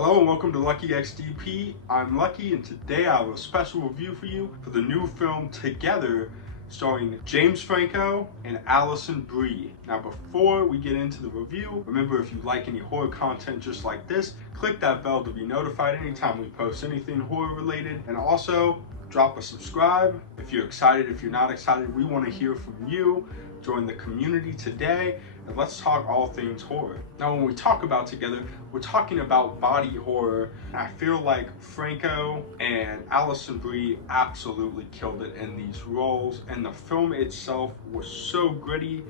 Hello and welcome to Lucky XDP. I'm Lucky and today I have a special review for you for the new film Together starring James Franco and Alison Brie. Now before we get into the review, remember if you like any horror content just like this, click that bell to be notified anytime we post anything horror related, and also drop a subscribe. If you're excited, if you're not excited, we want to hear from you. Join the community today and let's talk all things horror. Now when we talk about Together, we're talking about body horror. I feel like Franco and Alison Brie absolutely killed it in these roles, and the film itself was so gritty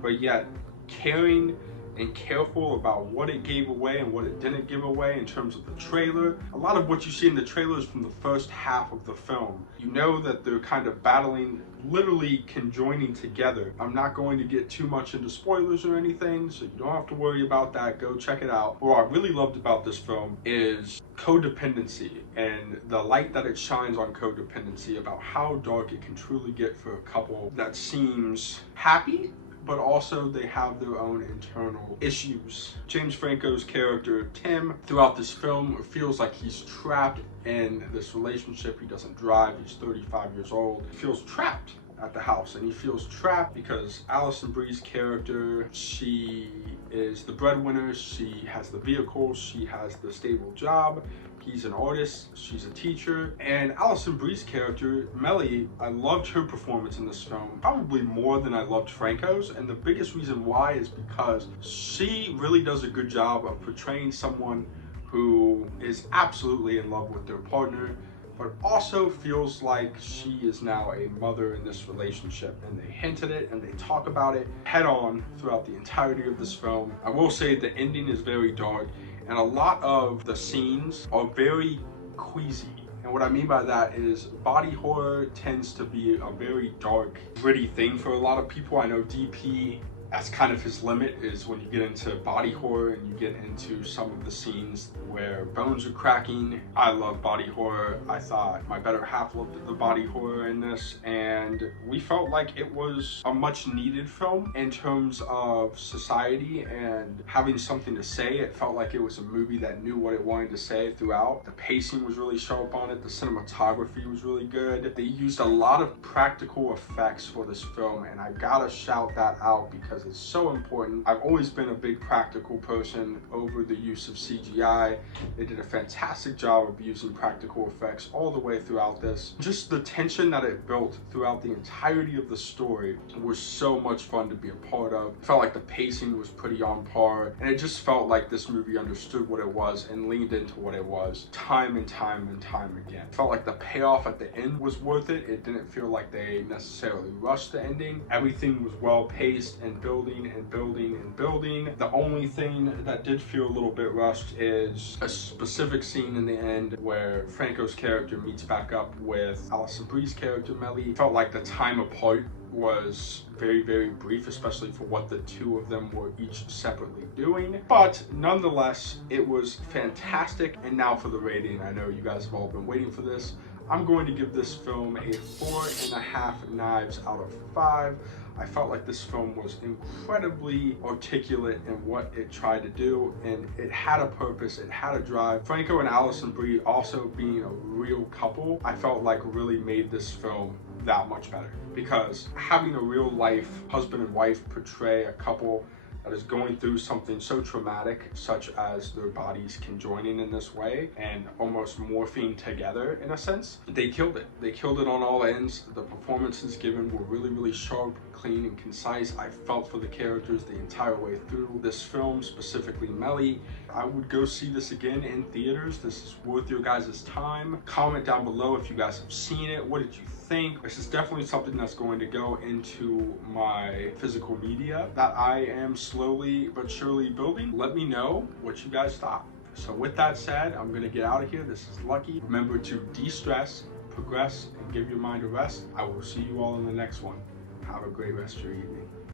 but yet caring and careful about what it gave away and what it didn't give away in terms of the trailer. A lot of what you see in the trailer is from the first half of the film. You know that they're kind of battling, literally conjoining together. I'm not going to get too much into spoilers or anything, so you don't have to worry about that. Go check it out. What I really loved about this film is codependency and the light that it shines on codependency, about how dark it can truly get for a couple that seems happy, but also they have their own internal issues. James Franco's character, Tim, throughout this film feels like he's trapped in this relationship. He doesn't drive, he's 35 years old. He feels trapped at the house, and he feels trapped because Alison Brie's character, she is the breadwinner, she has the vehicle, she has the stable job. He's an artist, she's a teacher. And Alison Brie's character, Mellie, I loved her performance in this film probably more than I loved Franco's, and the biggest reason why is because she really does a good job of portraying someone who is absolutely in love with their partner, but also feels like she is now a mother in this relationship, and they hint at it and they talk about it head on throughout the entirety of this film. I will say the ending is very dark, and a lot of the scenes are very queasy. And what I mean by that is body horror tends to be a very dark, gritty thing for a lot of people. I know DP, that's kind of his limit, is when you get into body horror and you get into some of the scenes where bones are cracking. I love body horror. I thought my better half looked at the body horror in this, and we felt like it was a much needed film in terms of society and having something to say. It felt like it was a movie that knew what it wanted to say throughout. The pacing was really sharp on it. The cinematography was really good. They used a lot of practical effects for this film, and I gotta shout that out because it's so important. I've always been a big practical person over the use of CGI. They did a fantastic job of using practical effects all the way throughout this. Just the tension that it built throughout the entirety of the story was so much fun to be a part of. It felt like the pacing was pretty on par, and it just felt like this movie understood what it was and leaned into what it was time and time and time again. It felt like the payoff at the end was worth it. It didn't feel like they necessarily rushed the ending. Everything was well paced and building and building and building. The only thing that did feel a little bit rushed is a specific scene in the end where Franco's character meets back up with Alison Brie's character, Mellie. Felt like the time apart was very, very brief, especially for what the two of them were each separately doing. But nonetheless, it was fantastic. And now for the rating. I know you guys have all been waiting for this. I'm going to give this film a 4.5 knives out of 5. I felt like this film was incredibly articulate in what it tried to do, and it had a purpose, it had a drive. Franco and Alison Brie also being a real couple, I felt like really made this film that much better, because having a real life husband and wife portray a couple that is going through something so traumatic, such as their bodies conjoining in this way and almost morphing together in a sense, they killed it. They killed it on all ends. The performances given were really, really sharp, clean, and concise. I felt for the characters the entire way through this film, specifically Mellie. I would go see this again in theaters. This is worth your guys' time. Comment down below if you guys have seen it. What did you think? This is definitely something that's going to go into my physical media that I am slowly but surely building. Let me know what you guys thought. So with that said, I'm gonna get out of here. This is Lucky. Remember to de-stress, progress, and give your mind a rest. I will see you all in the next one. Have a great rest of your evening.